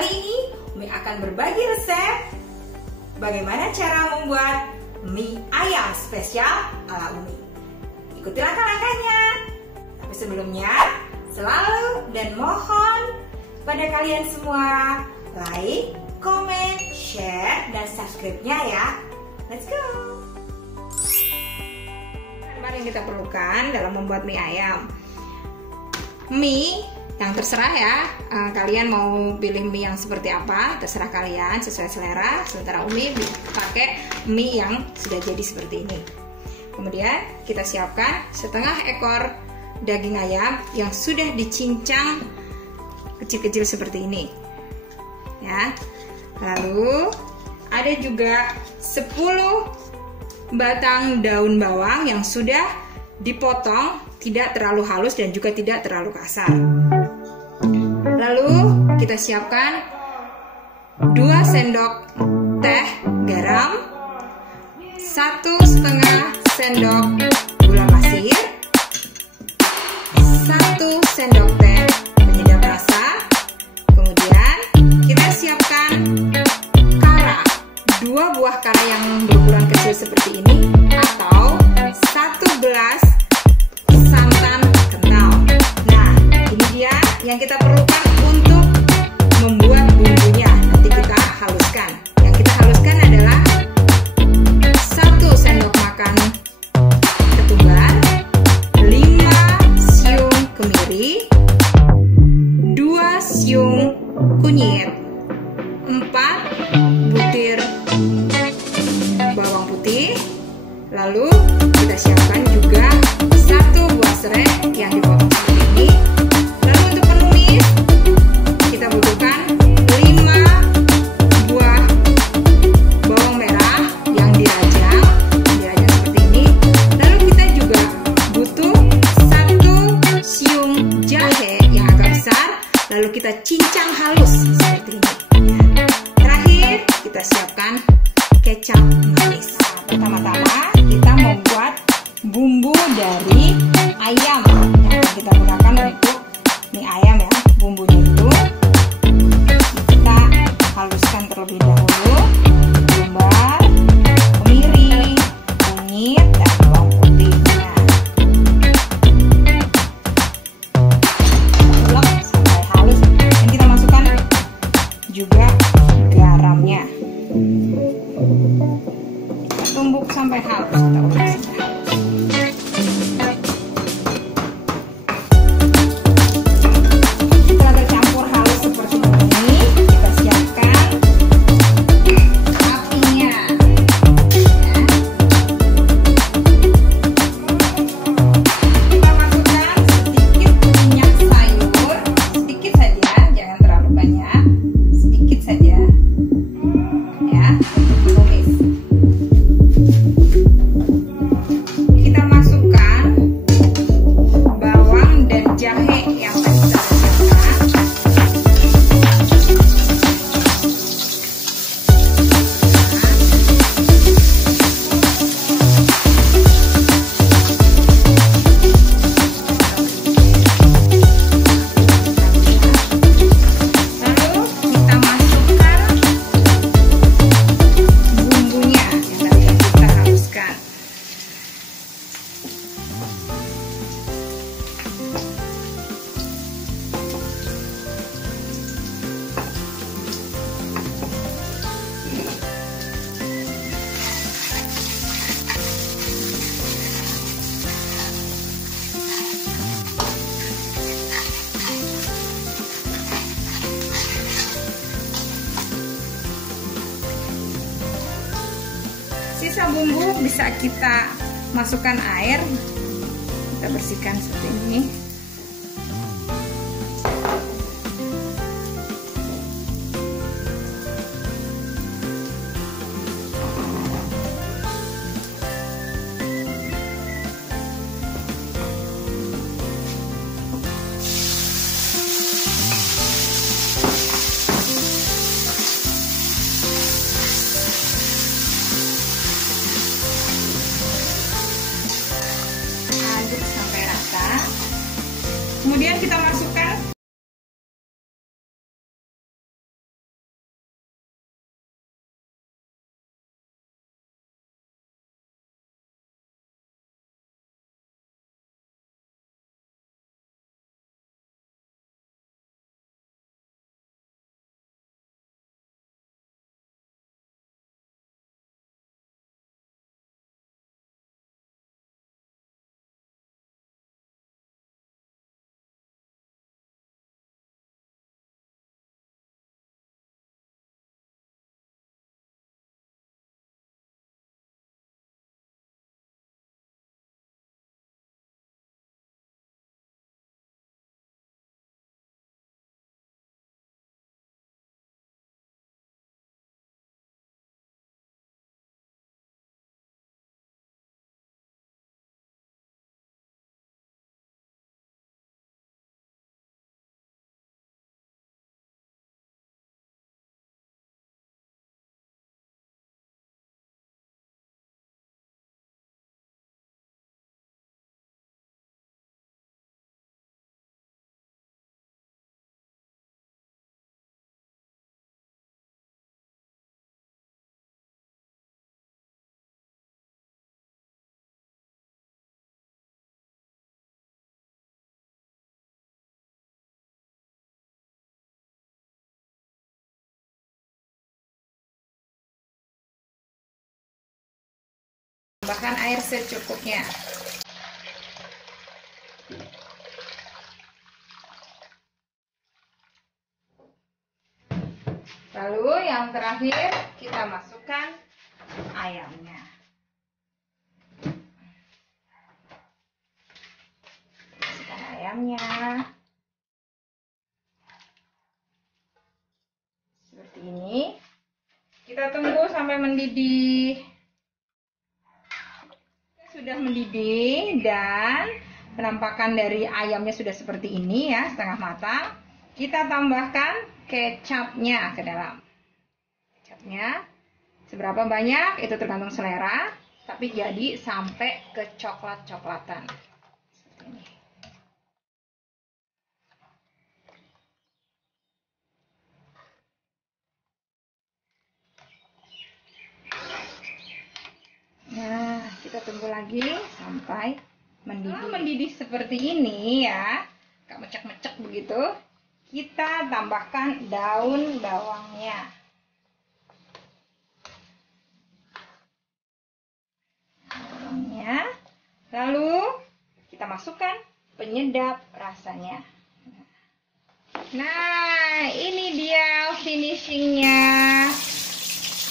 Kali ini Umi akan berbagi resep bagaimana cara membuat mie ayam spesial ala Umi. Ikuti langkah-langkahnya. Tapi sebelumnya, selalu dan mohon pada kalian semua like, comment, share, dan subscribe-nya ya. Let's go. Bahan yang kita perlukan dalam membuat mie ayam. Mie yang terserah ya, kalian mau pilih mie yang seperti apa, terserah kalian sesuai selera. Sementara Umi pakai mie yang sudah jadi seperti ini. Kemudian kita siapkan setengah ekor daging ayam yang sudah dicincang kecil-kecil seperti ini ya. Lalu ada juga 10 batang daun bawang yang sudah dipotong, tidak terlalu halus dan juga tidak terlalu kasar. Lalu kita siapkan 2 sendok teh garam, 1,5 sendok gula pasir, 1 sendok teh penyedap rasa. Kemudian kita siapkan kara, 2 buah kara yang berukuran kecil seperti ini, atau 1 gelas santan kental. Nah, ini dia yang kita perlukan untuk membuat bumbunya. Nanti kita haluskan. Yang kita haluskan adalah 1 sendok makan ketumbar, 5 siung kemiri, 2 siung kunyit, 4 butir bawang putih. Lalu kita siapkan juga 1 buah serai yang dipotong seperti ini. Lalu untuk penumis kita butuhkan 5 buah bawang merah yang dirajang seperti ini. Lalu kita juga butuh 1 siung jahe yang agak besar, lalu kita cincang halus seperti ini. Terakhir kita siapkan kecap manis. Pertama-tama kita membuat bumbu dari ayam yang akan kita gunakan untuk mie ayam ya. Bumbunya itu kita haluskan terlebih dahulu. Ketumbar, kemiri, kunyit, dan bawang putihnya. Ulek sampai halus. Dan kita masukkan juga garamnya. Kita tumbuk sampai halus. Kita ulek sampai halus. Sisa bumbu bisa kita masukkan air, kita bersihkan seperti ini. Aduk sampai rata. tambahkan air secukupnya. Lalu yang terakhir kita masukkan ayamnya. Masukkan ayamnya. Seperti ini. Kita tunggu sampai mendidih. Sudah mendidih dan penampakan dari ayamnya sudah seperti ini ya, setengah matang. Kita tambahkan kecapnya ke dalam. Kecapnya seberapa banyak itu tergantung selera, tapi jadi sampai ke coklat-coklatan. Seperti ini. Nah, kita tunggu lagi sampai mendidih. Mendidih seperti ini ya, gak mecek-mecek begitu. Kita tambahkan daun bawangnya. Lalu kita masukkan penyedap rasanya. Nah, ini dia finishingnya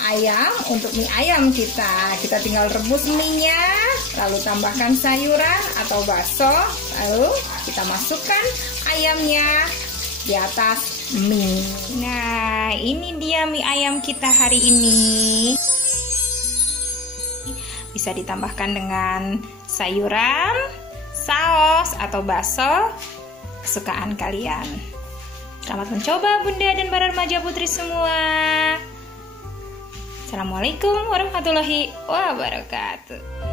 ayam untuk mie ayam kita. Kita tinggal rebus mie-nya, lalu tambahkan sayuran atau bakso, lalu kita masukkan ayamnya di atas mie. Nah, ini dia mie ayam kita hari ini. Bisa ditambahkan dengan sayuran, saus atau bakso kesukaan kalian. Selamat mencoba Bunda dan para remaja putri semua. Assalamualaikum warahmatullahi wabarakatuh.